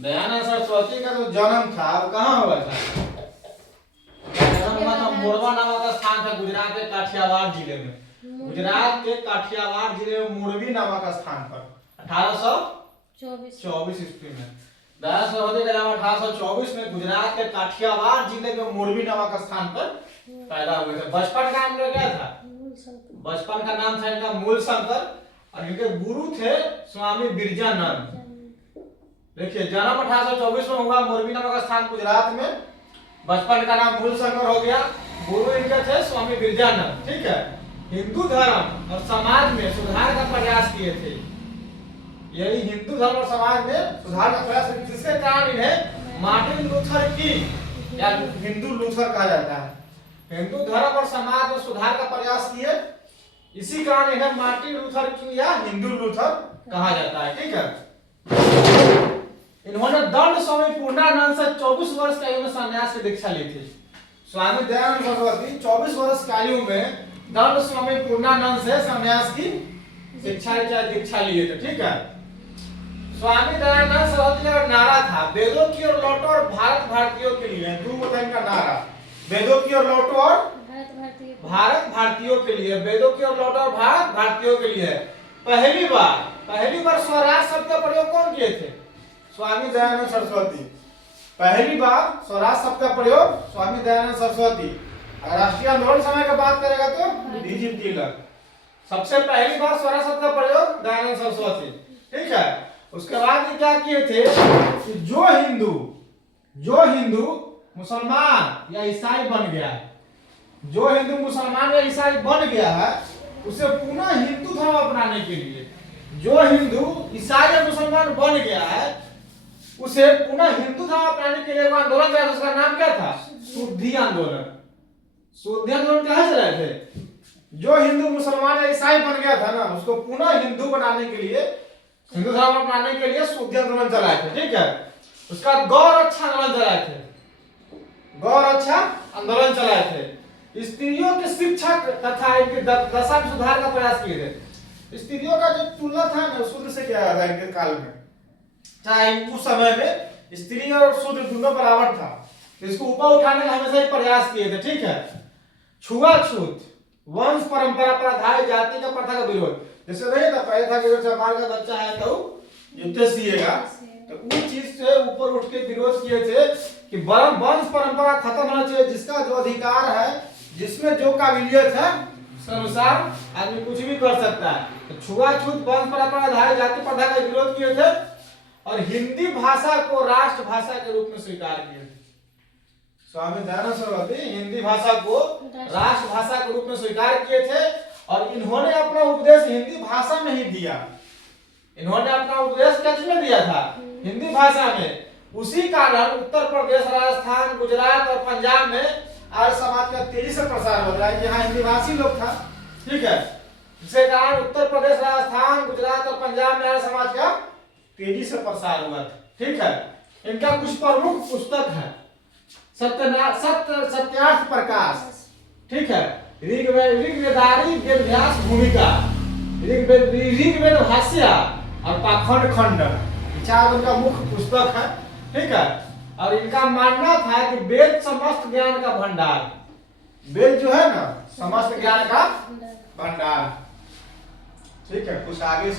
दयानंद सरस्वती का जो जन्म था वो कहाँ हुआ था? जन्म हुआ था मोरवा नामक स्थान था गुजरात के काठियावाड़ जिले में। गुजरात के काठियावाड़ जिले में मोरवी नामक स्थान पर 1824 ईस्वी में दयानंद सरस्वती का जन्म 1824 में गुजरात के काठियावाड़ जिले में मोरवी नामक स्थान पर पैदा हुए थे। बचपन का नाम क्या था? बचपन का नाम था इनका मूल शंकर और इनके गुरु थे स्वामी बिरजानंद। देखिए जन्म 1824 में हुआ, मोरवी नामक स्थान गुजरात में। बचपन का नाम मूल शंकर हो गया। गुरु इनके थे स्वामी बिरजानंद। ठीक है। हिंदू धर्म और समाज में सुधार का प्रयास किए थे। यही हिंदू धर्म और समाज में सुधार का प्रयास, जिसके कारण इन्हें मार्टिन लूथर की या हिंदू लूथर कहा जाता है। हिंदू धर्म और समाज में सुधार का प्रयास किए, इसी कारण इन्हें मार्टिन लूथर की या हिंदू लूथर कहा जाता है। ठीक है। इन्होंने दंड स्वामी पूर्णानंद से 24 वर्ष की आयु में संन्यास की दीक्षा ली थी। स्वामी दयानंद सरस्वती 24 वर्ष की आयु में दंड स्वामी पूर्णानंद से संन्यास की दीक्षा लिए थे। ठीक है। स्वामी दयानंद सरस्वती का नारा था वेदों की ओर लौटो और भारत भारतीयों के लिए। दो इनका नारा, वेदों की ओर लौटो और भारत भारतीयों के लिए। वेदों की ओर लौटो और भारत भारतीयों के लिए। पहली बार स्वराज शब्द का प्रयोग कौन किए थे? स्वामी दयानंद सरस्वती। पहली बार स्वराज शब्द का प्रयोग स्वामी दयानंद सरस्वती। अगर राष्ट्रीय आंदोलन समय की बात करेगा तो डीजी तिलक। सबसे पहली बार स्वराज शब्द का प्रयोग दयानंद सरस्वती। ठीक है। उसके बाद क्या किए थे कि जो हिंदू मुसलमान या ईसाई बन गया है, जो हिंदू मुसलमान या ईसाई बन गया है, उसे पुनः हिंदू धर्म अपनाने के लिए, जो हिंदू ईसाई या मुसलमान बन गया है उसे पुनः हिंदू धर्म अपनाने के लिए एक आंदोलन चला। उसका नाम क्या था? शुद्धि आंदोलन। शुद्धि आंदोलन कहाँ से रहे थे? जो हिंदू मुसलमान या ईसाई बन गया था ना, उसको पुनः हिंदू बनाने के लिए, हिंदू धर्म अपनाने के लिए शुद्धि आंदोलन चलाए थे। ठीक है। उसका गौ रक्षा आंदोलन चलाए थे। गौ रक्षा आंदोलन चलाए थे। स्त्रियों की शिक्षा तथा इनकी दशा में सुधार का प्रयास किए थे। स्त्रियों का जो तुलना था ना शूद्र से किया था इनके काल में। चाहे उस समय में स्त्री और शूद्र दोनों बराबर था, तो इसको ऊपर उठाने का हमेशा ही प्रयास किए थे। ठीक है। छुआछूत, वंश परंपरा पर आधारित जाति का प्रथा का विरोध। जैसे नहीं था पहले था कि अगर चमार का बच्चा है तो जूते सिएगा, तो उस चीज से ऊपर उठ के विरोध किए थे कि वंश परंपरा खत्म होना चाहिए। जिसका जो अधिकार है, जिसमें जो काबिलियत है, उसके अनुसार आदमी कुछ भी कर सकता है। तो छुआछूत, वंश परंपरा आधारित जाति प्रथा का विरोध किए थे और हिंदी भाषा को राष्ट्र भाषा के रूप में स्वीकार किए। स्वामी दयानंद सरस्वती हिंदी भाषा को राष्ट्र भाषा के रूप में स्वीकार किए थे और इन्होंने अपना उपदेश हिंदी भाषा में ही दिया। इन्होंने अपना उपदेश किसमें दिया था? हिंदी भाषा में। उसी कारण उत्तर प्रदेश, राजस्थान, गुजरात और पंजाब में आर्य समाज का तेजी से प्रसार हो रहा है। यहाँ हिंदी भाषी लोग था। ठीक है। जिसके कारण उत्तर प्रदेश, राजस्थान, गुजरात और पंजाब में आर्य समाज का तेजी से प्रसार हुआ था। ठीक है। इनका कुछ प्रमुख पुस्तक है सत्यार्थ प्रकाश। ठीक है। ऋग्वेदारी वेदव्यास भूमिका, ऋग्वेद भाष्य और पाखंड खंड, चार उनका मुख्य पुस्तक है। ठीक है। और इनका मानना था कि वेद समस्त ज्ञान का भंडार। वेद जो है ना समस्त ज्ञान का भंडार। ठीक है। कुछ आगे